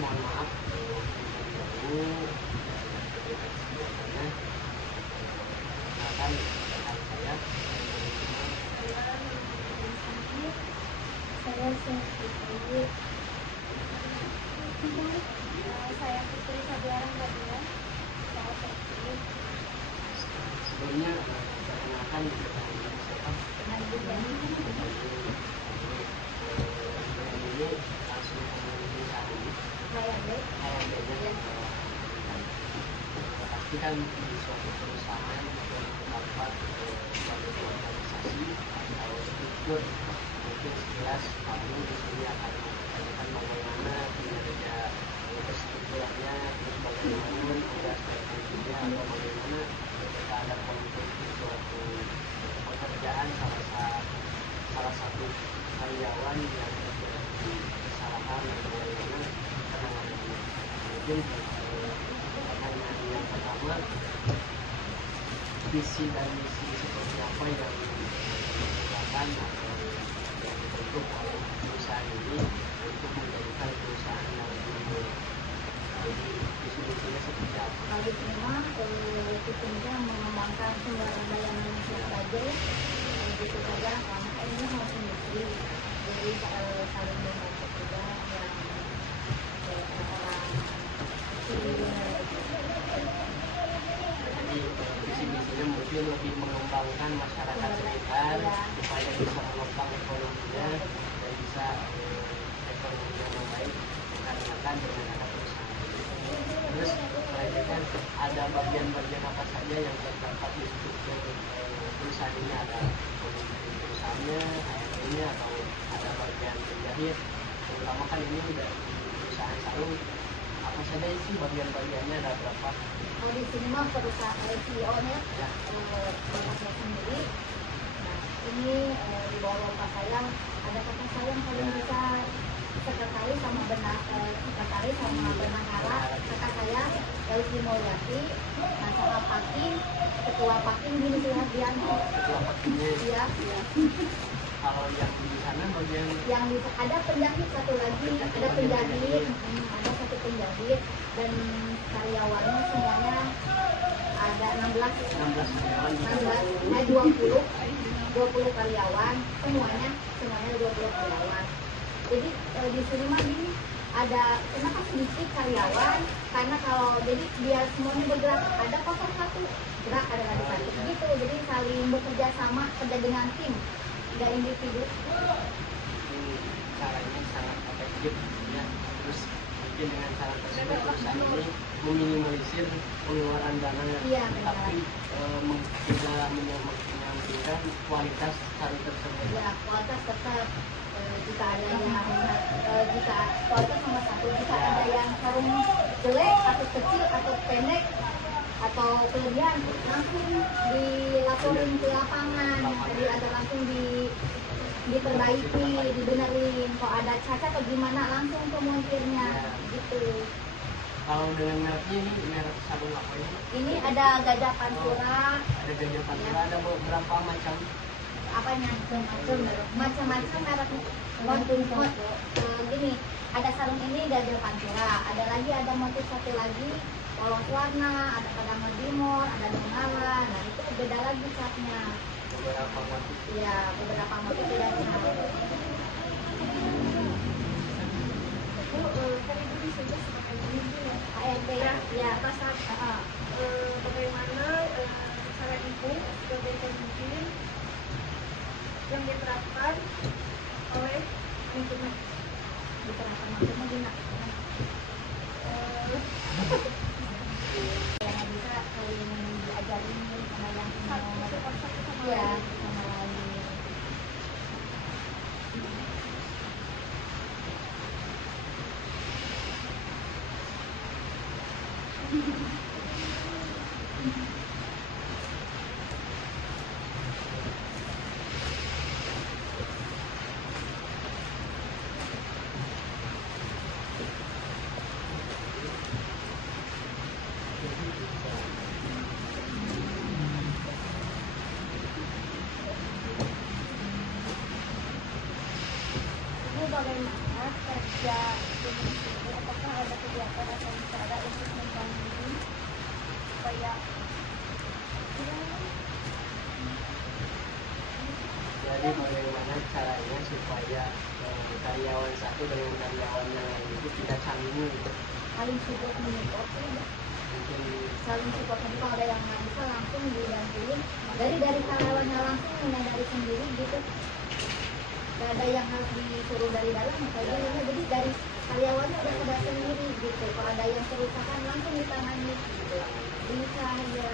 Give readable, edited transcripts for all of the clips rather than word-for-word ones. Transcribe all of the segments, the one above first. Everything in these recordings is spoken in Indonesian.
mohon maaf dulu. Akan saya Siti. Saya Putri Sabiaran Badua. Saya Siti. Sebelumnya perkenalkan siapa? Ini langsung menghubungi saat ini. Pasti kan di suatu perusahaan atau tempat suatu organisasi atau struktur, mungkin sekilas kamu di sini akan menceritakan bagaimana kinerja strukturannya, terus bagaimana tugas tertentunya, atau bagaimana ketika ada konflik di suatu pekerjaan salah satu karyawan yang terjadi kesalahan atau bagaimana penanganannya. Mungkin pertanyaan yang pertama, visi dan misi seperti apa yang dilakukan atau yang dibentuk oleh perusahaan ini untuk menjadikan perusahaan yang lebih baik. Jadi visi-misinya seperti apa? Kalau diterima, visinya mengembangkan sumber daya manusia saja, gitu saja. Karena ini harus industri, jadi saling membantu juga yang orang-orang. Jadi visi-misinya mungkin lebih mengembangkan masyarakat sekitar supaya bisa menopang ekonominya dan bisa ekonomi yang baik dikarenakan dengan ada perusahaan. Terus selanjutnya ada bagian-bagian apa saja yang terdapat di struktur perusahaan ini? Ada pemimpin perusahaannya, HRD-nya, atau ada bagian penjahit. Terutama kan ini dari perusahaan sarung. Apa saja sih bagian-bagiannya, ada berapa? Kalau di sini mah perusahaan CEO-nya bapak saya sendiri. Nah, ini di bawah bapak saya ada kakak saya yang paling besar, sekretaris sama bendahara, kakak saya Elvi Mulyati. Nah, sama Pakin, ketua Pakin Bini Suhardianto. Ketua Pakimnya. Iya. Kalau yang di sana bagian Yang ada penjahit satu lagi, ada penjahit, ada satu penjahit, dan karyawannya semuanya ada 16 karyawan. 20 karyawan, semuanya 20 karyawan. Jadi di sini mah gini, ada kenapa sedikit karyawan, karena kalau jadi biar semuanya bergerak, ada 01 gerak, ada lagi satu gitu, jadi saling bekerja sama, kerja dengan tim, tidak individu. Caranya sangat efektif ya. Terus mungkin dengan cara tersebut perusahaan ini meminimalisir pengeluaran dana, Iya, tapi tidak menyampaikan kualitas hari tersebut. Ya, kualitas tetap jika ada yang jika kualitas nomor satu, jika ada yang sarung jelek atau kecil atau pendek atau kelebihan, langsung dilaporin ke lapangan, jadi ada langsung diperbaiki, dibenerin. Kalau ada cacat atau gimana, langsung ke montirnya gitu. Kalau dengan mereknya ini merek sarung apa ini? Ini ada Gajah Pantura. Ada Gajah Pantura, ada beberapa macam. Apanya? Macam-macam merek. Gini, ada sarung ini Gajah Pantura, ada lagi, ada motif satu lagi polos warna, ada pada Medimor, ada Donala. Nah, itu beda lagi catnya. Beberapa motif. Iya, beberapa motif beda cat. Kan ibu disebut sebagai pemimpin ya. HRD ya. Bagaimana cara ibu sebagai pemimpin yang diterapkan oleh lingkungan? Diterapkan maksudnya gimana? Yang bisa saling diajarin sama yang mau ya, sama lain. semangat kerja dengan sini? Apakah ada kegiatan atau cara untuk membangun supaya ya, Jadi bagaimana caranya supaya karyawan satu dengan karyawan yang lain itu tidak canggung, saling support menyupport ya. mungkin Saling support, nanti kalau ada yang nggak bisa langsung dibantuin dari karyawannya langsung menyadari sendiri gitu. Gak ada yang harus disuruh dari dalam kayak gini, jadi dari karyawannya udah sadar sendiri gitu. Kalau ada yang kerusakan langsung ditangani gitu. Bisa ya.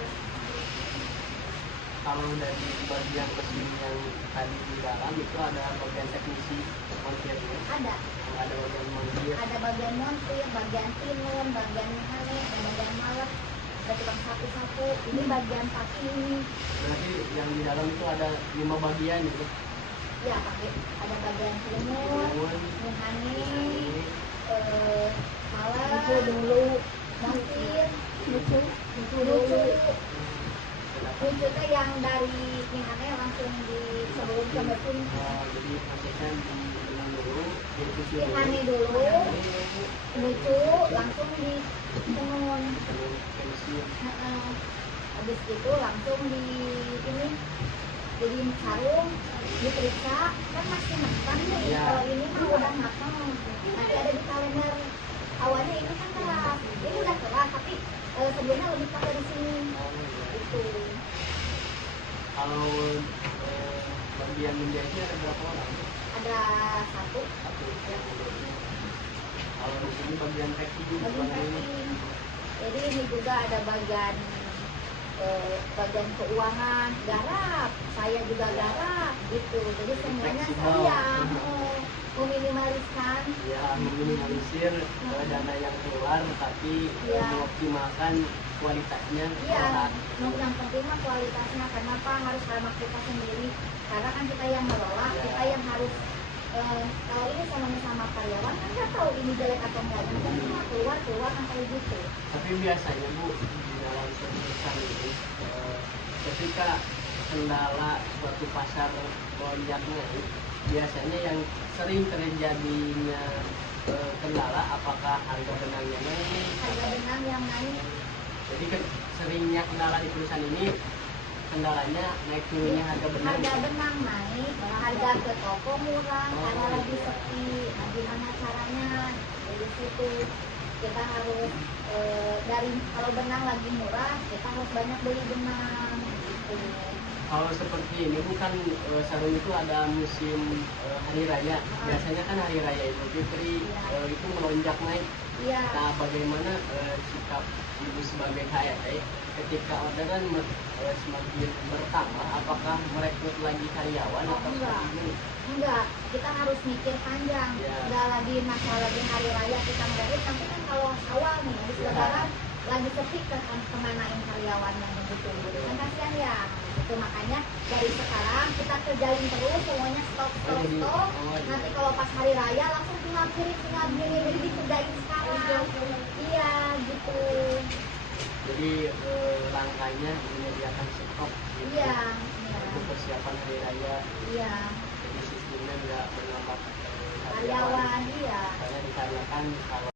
kalau dari bagian mesin yang tadi di dalam itu ada bagian teknisi montirnya, Ada ada bagian montir, bagian montir, bagian tinun, bagian mekanik, ada bagian malet, ada tukang sapu-sapu. Ini bagian packing. berarti yang di dalam itu ada 5 bagian gitu. Ya, pakai ada bagian tinun, mekanik, malet, dulu, montir, lucu dulu. Lucu teh yang dari mekanik langsung di sebelum ke mesin. Jadi prosesnya dibilang dulu, dicuci Mekanik dulu, lucu langsung di tinun. sebelum ke mesin. Habis itu langsung di ini jadi sarung, diperiksa kan masih matang nih. Iya. Kalau ini mah udah matang, nanti ada di kalender. Awalnya ini kan keras, ini udah keras tapi sebelumnya lebih pakai di sini. Itu Kalau bagian menjahitnya ada berapa orang? ada satu Satu yang menjahitnya. Kalau di sini bagian packing, bagian packing. Jadi ini juga ada bagian bagian keuangan, garap, saya juga garap gitu. Jadi semuanya Fleksibel. saya meminimaliskan. ya meminimalisir dana yang keluar, tapi Iya. mengoptimalkan kualitasnya. Iya, saat yang penting mah kualitasnya. Kenapa harus sama kita sendiri? Karena kan kita yang ngelola, Iya. kita yang harus kalau ini sama karyawan kan nggak tahu ini jelek atau enggak. Kan cuma keluar kan kayak gitu. Tapi biasanya Bu, di dalam perusahaan ini ketika kendala suatu pasar melonjak naik, biasanya yang sering terjadinya kendala apakah harga benangnya naik. Harga benang yang naik, Jadi seringnya kendala di perusahaan ini kendalanya naik turunnya harga benang. harga benang naik, harga ke toko murah, karena lagi sepi. Nah, gimana caranya? Dari situ kita harus dari kalau benang lagi murah, kita harus banyak beli benang. Gitu. Kalau seperti ini bukan sarung itu ada musim hari raya. Biasanya kan hari raya Idul Fitri itu melonjak naik. Iya. Nah, bagaimana sikap Ibu sebagai HRD ketika orderan semakin bertambah, apakah merekrut lagi karyawan Oh, atau enggak. seperti ini? Enggak, kita harus mikir panjang. Iya. Enggak lagi masalah di hari raya kita ngerit, tapi kan kalau awal nih habis Iya. lebaran lagi sepi kan kemanain karyawan yang begitu kan kasihan ya. Itu makanya dari sekarang kita kerjain terus semuanya stok. Nanti kalau pas hari raya langsung tinggal kirim jadi dikerjain sekarang. Iya gitu. Jadi langkahnya menyediakan stok Iya. untuk persiapan hari raya. Iya. Jadi sistemnya nggak menambah Karyawan iya. Karena dikarenakan kalau